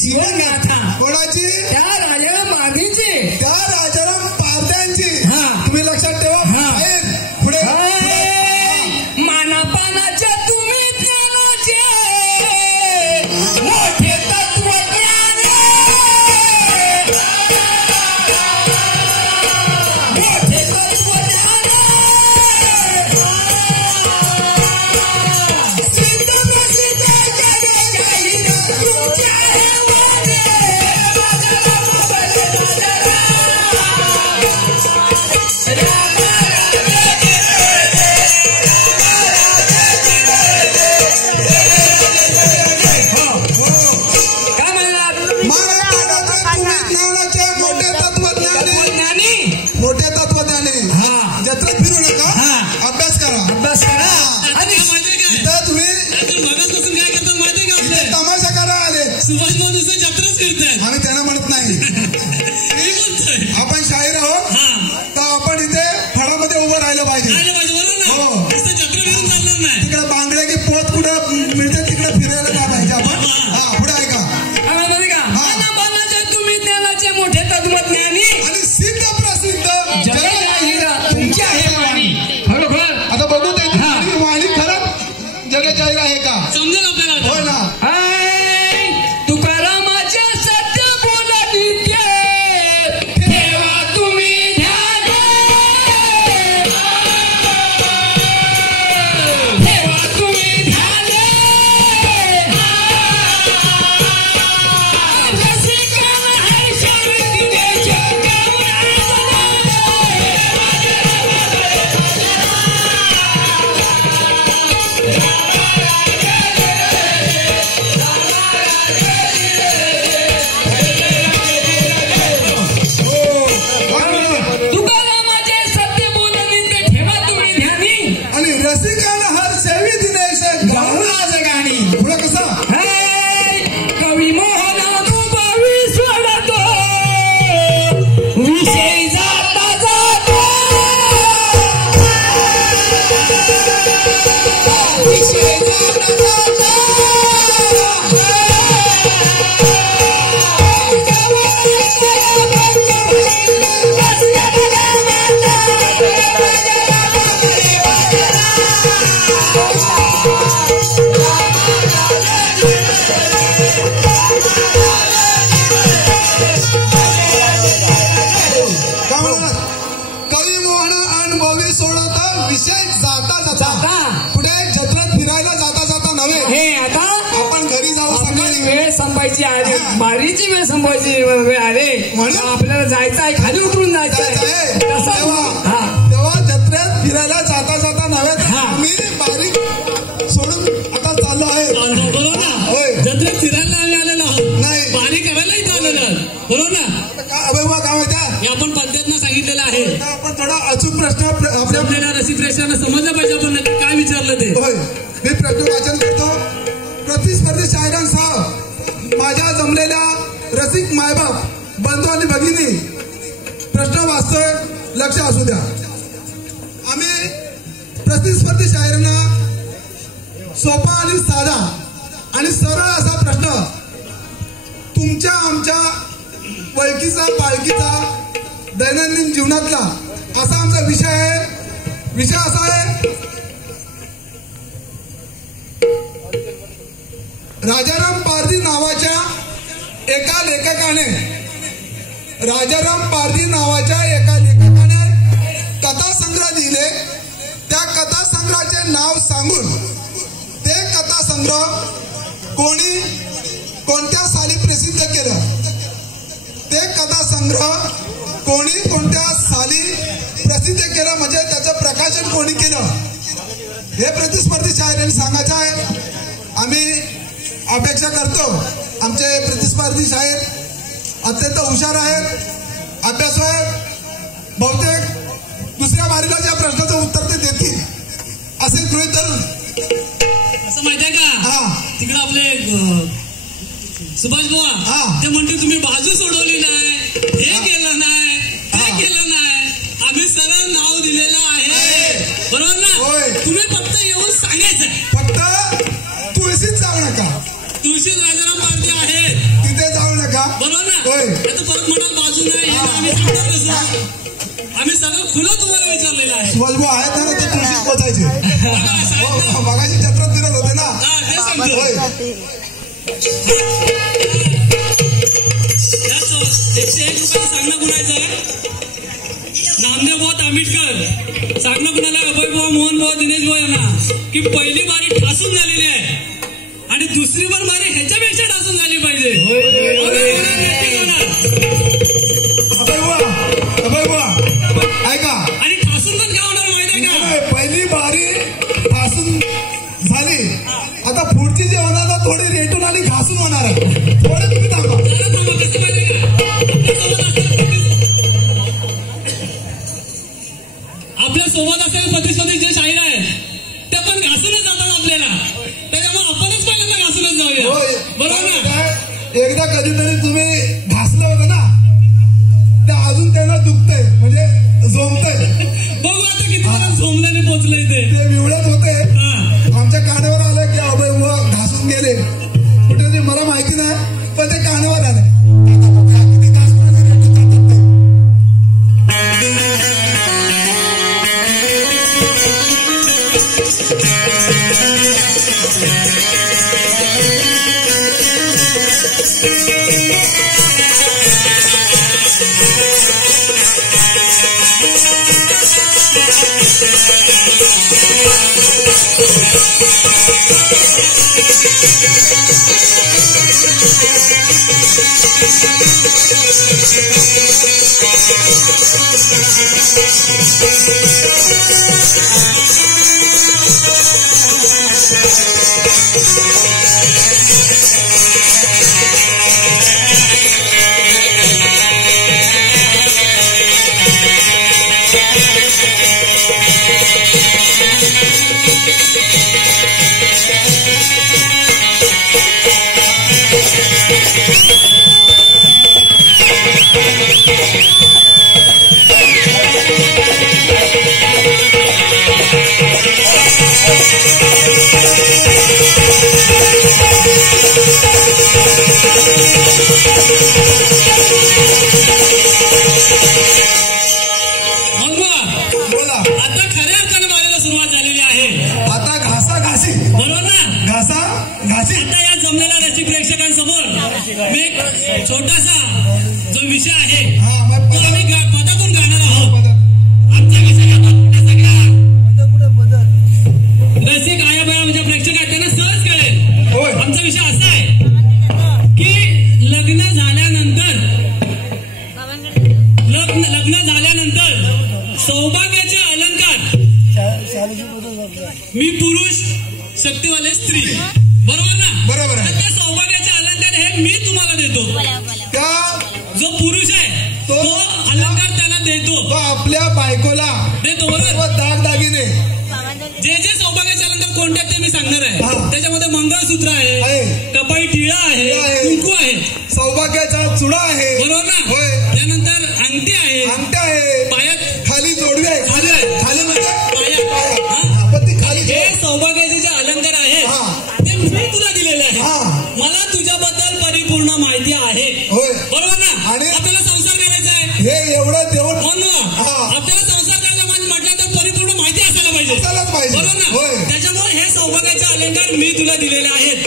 जीवन गाथा कोणाची? त्या राजाराम पारधीची, त्या राजाराम पारध्यांची. तुम्ही लक्षात ठेवा. पुढे मानापानाच्या तुम्ही ज्ञानाचे मोठे तत्वज्ञान, मोठे तत्वज्ञान सिद्ध प्रसिद्ध जगजाहीर तुमच्या आम्ही त्यांना म्हणत नाही. आपण शाहीर आहोत तर आपण इथे फळामध्ये उभं राहिलं पाहिजे. हो, तिकडे बांगड्या की पोत कुठं मिळते तिकडे फिरायला काय पाहिजे आपण. पुढे ऐका. तुम्ही ज्ञानाचे मोठे तत्वज्ञानी आणि सिद्ध प्रसिद्ध जगजाहीर तुमची आहे वाणी. बरोबर. आता बघू ते वाणी खरंच जगजाहीर आहे का समजेल आपल्याला. हो ना. बारीची वेळ संपायची वेळ आले म्हणून आपल्याला जायचं आहे, खाली उतरून जायचं आहे. तेव्हा जत्रेत फिरायला जाता जाता नव्हे मी बारीक सोडून आता चाललो आहे. जत्रेत फिरायला आलेलो नाही, बारीक करायलाही आलेलो. बरोबर ना. काय माहिती आपण पद्धतीनं सांगितलेलं आहे. आपण थोडा अचूक प्रश्न आपल्या रसिकप्रेक्षकांना समजलं पाहिजे आपण काय विचारलं ते. मी प्रश्न वाचन करतो. प्रतिस्पर्धी शायरांसह माझ्या जमलेल्या रसिक मायबाप बंधू आणि भगिनी प्रश्न वाचतोय, लक्ष असू द्या. आम्ही प्रतिस्पर्धी शायरांना सोपा आणि साधा आणि सरळ असा प्रश्न, तुमच्या आमच्या वैकीचा पालखीचा दैनंदिन जीवनातला असा आमचा विषय आहे. विषय असा आहे, राजाराम पारधी नावाच्या एका लेखकाने कथासंग्रह लिहिले. त्या कथासंग्रहाचे नाव सांगून ते कथासंग्रह कोणी कोणत्या साली प्रसिद्ध केलं, ते कथासंग्रह कोणी कोणत्या साली प्रसिद्ध केलं म्हणजे त्याचं प्रकाशन कोणी केलं हे प्रतिस्पर्धी शायरांनी सांगायचं आहे. आम्ही अपेक्षा करतो आमचे प्रतिस्पर्धी शाहीर अत्यंत हुशार आहेत, अभ्यासू आहेत. बहुतेक दुसऱ्या बारीला ज्या प्रश्नाचं उत्तर ते देतील असे गृहीत धरून. असं माहितीये का, तिकडे आपले सुभाष बुवा ते म्हणते तुम्ही बाजू सोडवली नाही, हे केलं नाही, ते केलं नाही. आम्ही सरळ नाव दिलेलं आहे, बरोबर ना. तुम्ही फक्त येऊन सांगायचं, फक्त तुळशीत जाऊ नका. तुळशी राजाराम पार्टी आहे तिथे जाऊ नका, बरोबर ना. तर परत म्हणाल बाजू नाही, आम्ही सांगणार कसं. आम्ही सगळं खुलं तुम्हाला विचारलेलं आहे. सुभाष बुवा आहेत ना, ते तुळशीत पोचायचे. बघायची जत्रात फिरत होते ना, ते सांगतो. 101 रुपये सांगणं कुणाचं आहे, नामदेव बुवा तांबिटकर. सांगणं कुणाला, अभय बुवा, मोहन बुवा, दिनेश बुवा यांना, की पहिली बारी ठासून झालेली आहे आणि दुसरी बारी ह्याच्यापेक्षा ठासून झाली पाहिजे. अभय बुवा ऐका, आणि ठासून पण काय होणार माहिती आहे का, पहिली बारी ठासून झाली, आता पुढची जे होणार ना थोडी रेटून आणि घासून होणार आहे. थोडे तुम्ही थांबा. कसं माहिती आपल्या सोबत असेल प्रतिस्पर्धी जे शाहीर आहेत ते पण घासूनच जातात आपल्याला, त्याच्यामुळे आपणच पहिल्यांदा घासूनच जाऊया, बरोबर ना. एकदा कधीतरी तुम्ही घासलं होतं ना, ते अजून त्यांना दुखतंय, म्हणजे झोमतंय. बघू आता किती मला झोमल्याने पोचलंय ते विवळत होते. आमच्या कानावर आलं की अभय बुवा घासून गेले कुठे, मला माहिती नाही, पण ते कानावर आले. छोटासा जो विषय आहे तो आम्ही पदातून गाणार आहोत. आमचा विषय रसिक आया बया म्हणजे प्रेक्षक आहेत त्यांना सहज कळेल. आमचा विषय असा आहे की लग्न झाल्यानंतर सौभाग्याचे अलंकार मी पुरुष, शक्तीवाले स्त्री, बरोबर ना. बरोबर आहे. त्या सौभाग्याचे अलंकार हे मी तुम्हाला देतो. जो पुरुष आहे तो अलंकार त्यांना देतो, तो आपल्या बायकोला देतो, बरोबर. दागदागिने जे जे सौभाग्याचे अलंकार कोणते ते मी सांगणार आहे. त्याच्यामध्ये मंगळसूत्र आहे, कपाळी टिळा आहे, कुंकू आहे, सौभाग्याचा चुडा आहे, बरोबर ना. त्यानंतर अंगठी आहे, पायात खाली जोडवी आहे, खाली म्हणजे खाली. हे सौभाग्याचे जे अलंकार आहेत ते मी तुला दिलेले आहे. मला तुझ्याबद्दल परिपूर्ण माहिती आहे, बरोबर ना. आणि आपल्याला संसार करायचा आहे, हे एवढं देऊन आपल्याला संसार करायला म्हटल्यानंतर परिपूर्ण माहिती असायला पाहिजे, बरोबर ना. त्याच्यामुळे हे सौभाग्याचे अलंकार मी तुला दिलेले आहेत.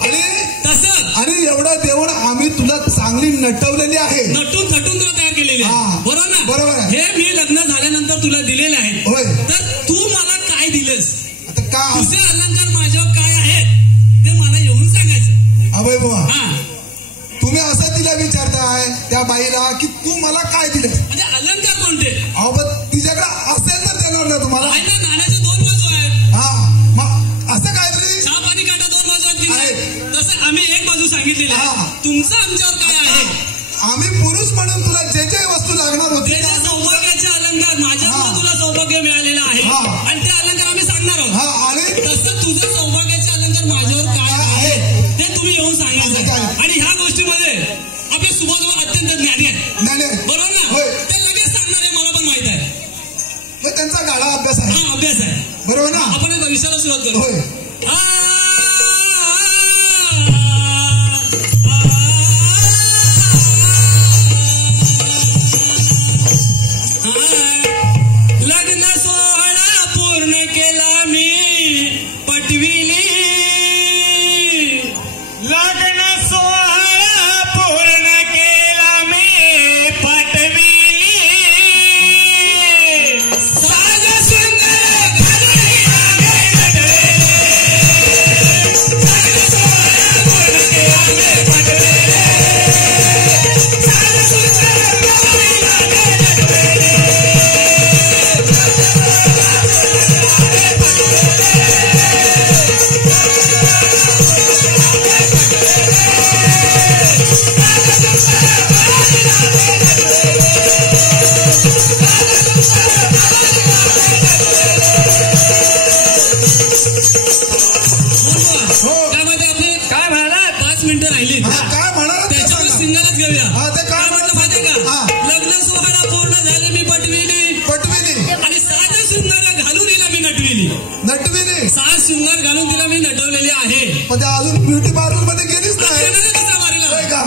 आणि तसं आणि एवढं देऊन आम्ही तुला चांगली नटवलेली आहे, नटून थटून तुला तयार केलेली आहे, बरोबर ना. बरोबर. हे मी लग्न झाल्यानंतर तुला दिलेले आहे. तर तू मला काय दिलंस, तुझे अलंकार माझ्यावर काय आहेत ते मला येऊन सांगायचं. अभय बुवा, तुम्ही असं तिला विचारताय त्या बाईला की तू मला काय दिलं, म्हणजे अलंकार कोणते. अहो पण तिच्याकडे असेल तर देणार ना तुम्हाला. नाण्याच्या दोन बाजू आहेत. मग असं काहीतरी साप आणि काटा दोन बाजू आहेत. तसं आम्ही एक बाजू सांगितलेली आहे. तुमचं आमच्यावर काय आहे आम्ही पुरुष म्हणून तुला जे जे वस्तू लागणार होते सौभाग्याचे अलंकार माझ्याकडून तुला सौभाग्य मिळालेलं आहे आणि ते अलंकार आम्ही सांगणार आहोत. आणि तसं तुझं सौभाग्याचे अलंकार माझ्यावर काय आहे ते तुम्ही येऊन सांगायचं. आणि ह्या गोष्टीमध्ये आपले सुभाष अत्यंत ज्ञानी आहेत, बरोबर ना? ते लगेच सांगणार आहे, मला पण माहित आहे. मग त्यांचा गाढा अभ्यास आहे. हा अभ्यास आहे, बरोबर ना? आपण एका विषयाला सुरुवात करू. लग्न सोहळा पूर्ण केला मी पटविली. लग्न सोहळा पूर्ण केला मी पटविली. साज सुंदर नटविली. साज शृंगार घालून तिला मी नटवलेली आहे. पण अजून ब्युटी पार्लर मध्ये गेलीच नाही.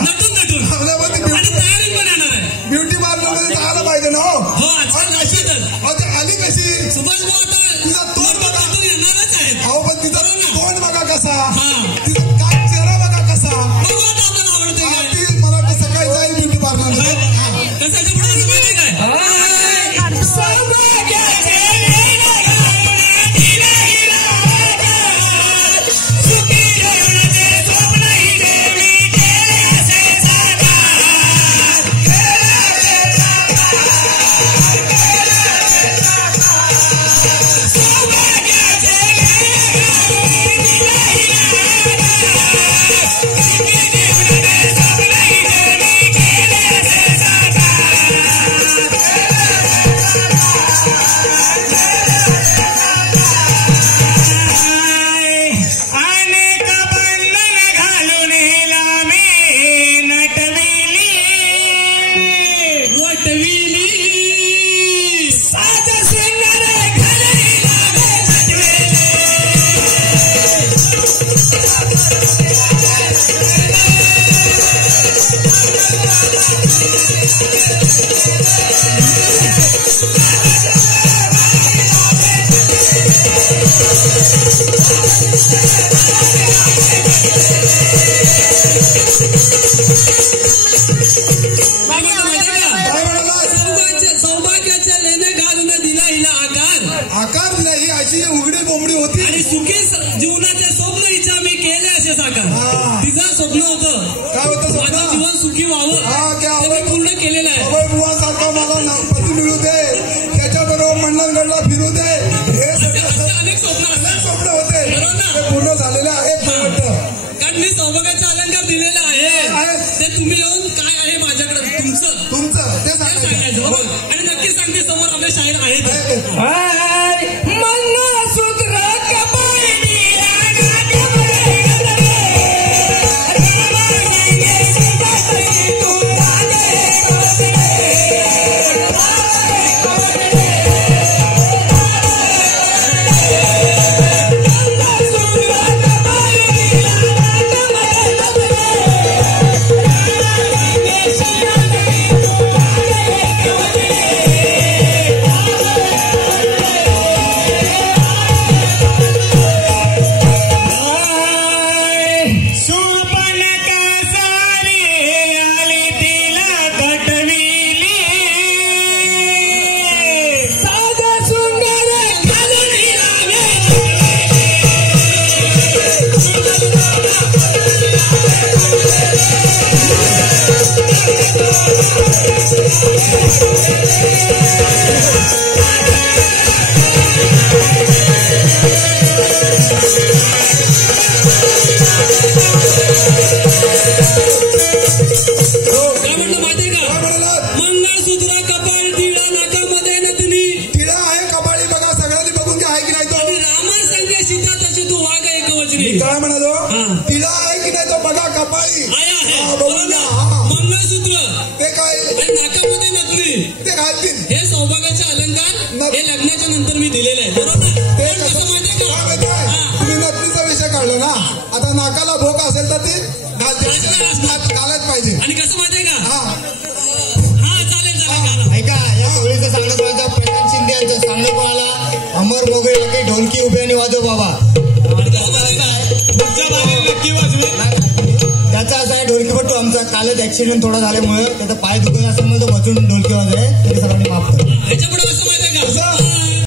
नटून नटून आणि तयारी पण येणार आहे. ब्युटी पार्लर मध्ये जायला पाहिजे ना. हो आजकाल आली कशी? सुभाष भाऊ आता तिचा तोंड बघा येणारच आहे. अहो पण तिचा तोंड बघा कसा, तिचा काय चेहरा बघा कसा. आपल्याला आवडते मला वाटतं सकाळी जाईल ब्युटी पार्लर मध्ये. कशाच्या पुढे माहिती काय? सौभाग्याच्या लेणे घालून दिला हिला आकार दिला. ही अशी उघडी बोंबडी होती आणि सुखी जीवनाचे स्वप्न हिच्या मी केले असे साकार. तिचं स्वप्न होतं काय होतं? माझं जीवन सुखी व्हावं, ते पूर्ण केलेलं आहे. बुवासारखा मला पती मिळू दे, त्याच्याबरोबर मंडणगडला फिरू दे, हे अनेक स्वप्न होते, ते पूर्ण झालेले आहेत. कारण मी सौभाग्याचे अलंकार दिलेले आहे, ते तुम्ही येऊन काय आहे माझ्याकडे तुमचं ते सांगायचं. आणि नक्कीच सांगते, समोर आपले शाहीर आहेत. काय म्हणलं बघा कपाळी आहे हा, बघून घ्या. हा. मंगळसूत्र ते काय आणि नाकामध्ये नथनी ते घालतील हे सौभाग्याचे अलंकार हे लग्नाच्या नंतर मी दिलेले आहे बरोबर ना? ते पण कसं माहितीये काय का माहितीये? हा. तुम्ही नथनीचा विषय काढला ना आता नाकाला भोक असेल तर ती घालत पाहिजे आणि कसं माहितीये का हा हा चालेल चालेल ऐका या होळीचं सांगणं कोणाचं प्रशांत शिंदे यांचं सांगणं कोणाला अमर मोगरे काही ढोलकी उभे आणि वाजव बाबा त्याचा असा आहे ढोलकीपट्टू आमचा कालच ऍक्सिडेंट थोडा झाल्यामुळे त्याचा पाय दुखत असल्यामुळे तो बचून ढोलकी वाजव आहे तरी सर्वांनी माफ करा ह्याच्या पुढे असं